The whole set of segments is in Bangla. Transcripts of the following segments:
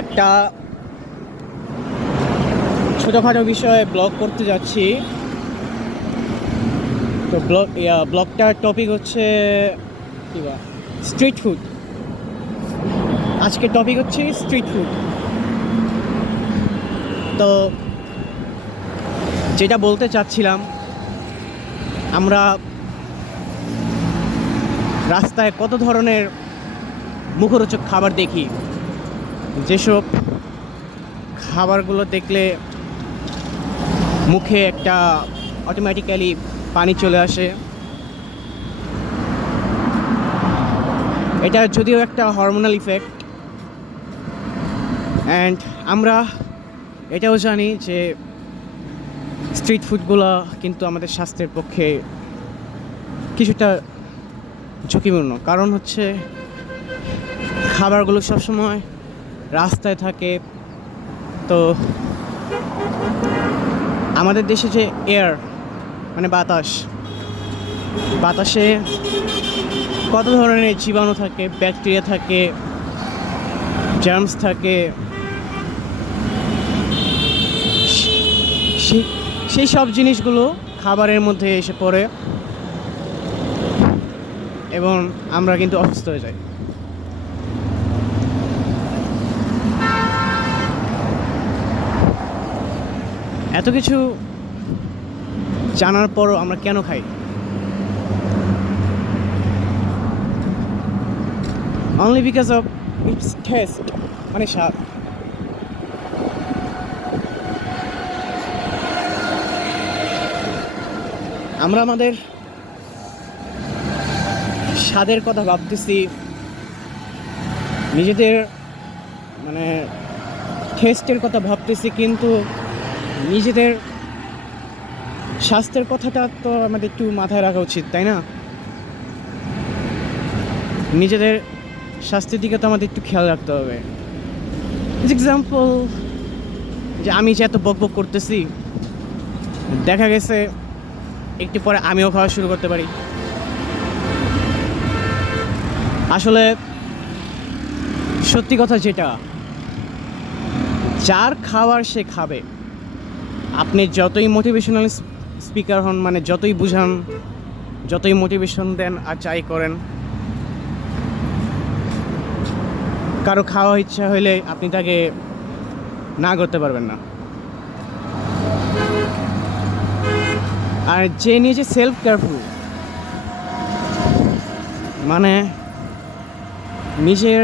একটা ছোটোখাটো বিষয়ে ব্লগ করতে যাচ্ছি। তো ব্লগটার টপিক হচ্ছে কি বা স্ট্রিট ফুড। আজকের টপিক হচ্ছে স্ট্রিট ফুড। তো যেটা বলতে চাচ্ছিলাম, আমরা রাস্তায় কত ধরনের মুখরোচক খাবার দেখি, যেসব খাবারগুলো দেখলে মুখে একটা অটোমেটিক্যালি পানি চলে আসে। এটা যদিও একটা হরমোনাল ইফেক্ট, অ্যান্ড আমরা এটাও জানি যে স্ট্রিট ফুডগুলো কিন্তু আমাদের স্বাস্থ্যের পক্ষে কিছুটা ঝুঁকিপূর্ণ। কারণ হচ্ছে খাবারগুলো সবসময় রাস্তায় থাকে। তো আমাদের দেশে যে এয়ার মানে বাতাসে কত ধরনের জীবাণু থাকে, ব্যাকটেরিয়া থাকে, জার্মস থাকে। সেই সব জিনিসগুলো খাবারের মধ্যে এসে পড়ে এবং আমরা কিন্তু অসুস্থ হয়ে যাই। এত কিছু জানার পরও আমরা কেন খাই? Only because of its test, মানে স্বাদ। আমরা আমাদের স্বাদের কথা ভাবতেছি, নিজেদের মানে টেস্টের কথা ভাবতেছি, কিন্তু নিজেদের স্বাস্থ্যের কথাটা তো আমাদের একটু মাথায় রাখা উচিত, তাই না? নিজেদের স্বাস্থ্যের দিকে তো আমাদের একটু খেয়াল রাখতে হবে। এক্সাম্পল, যে আমি যে এত বকবক করতেছি, দেখা গেছে একটু পরে আমিও খাওয়া শুরু করতে পারি। আসলে সত্যি কথা যেটা, যার খাওয়ার সে খাবে। আপনি যতই মোটিভেশনাল স্পিকার হন, মানে যতই বুঝান, যতই মোটিভেশন দেন আর যাই করেন, কারো খাওয়া ইচ্ছা হইলে আপনি তাকে না করতে পারবেন না। আর যে নিজে সেলফ কেয়ারফুল, মানে নিজের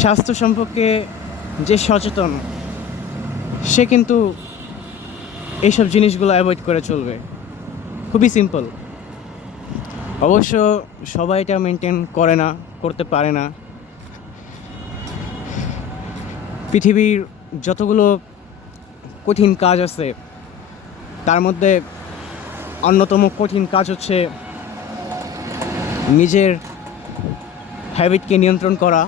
স্বাস্থ্য সম্পর্কে যে সচেতন, সে কিন্তু এইসব জিনিসগুলো অ্যাভয়েড করে চলবে। খুবই সিম্পল। অবশ্য সবাই এটা মেনটেন করে না, করতে পারে না। পৃথিবীর যতগুলো কঠিন কাজ আছে, তার মধ্যে অন্যতম কঠিন কাজ হচ্ছে নিজের হ্যাবিটকে নিয়ন্ত্রণ করা,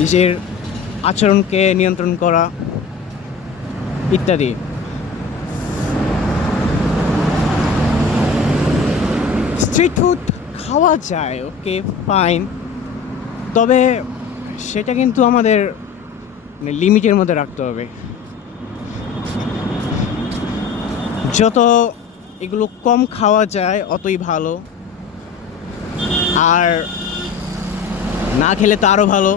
নিজের আচরণকে নিয়ন্ত্রণ করা ইত্যাদি। স্ট্রিট ফুড খাওয়া যায়, ওকে ফাইন, তবে সেটা কিন্তু আমাদের লিমিটের মধ্যে রাখতে হবে। যত এগুলো কম খাওয়া যায় অতই ভালো, আর না খেলে তো আরও ভালো।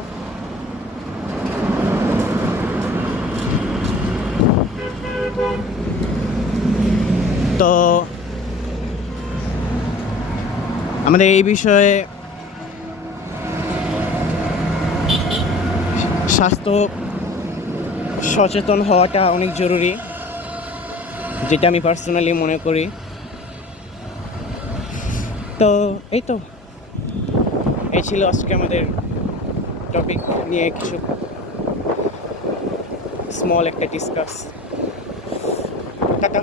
তো আমাদের এই বিষয়ে স্বাস্থ্য সচেতন হওয়াটা অনেক জরুরি, যেটা আমি পার্সোনালি মনে করি। তো এই ছিল আজকে আমাদের টপিক নিয়ে কিছু স্মল একটা ডিসকাস। টাটা।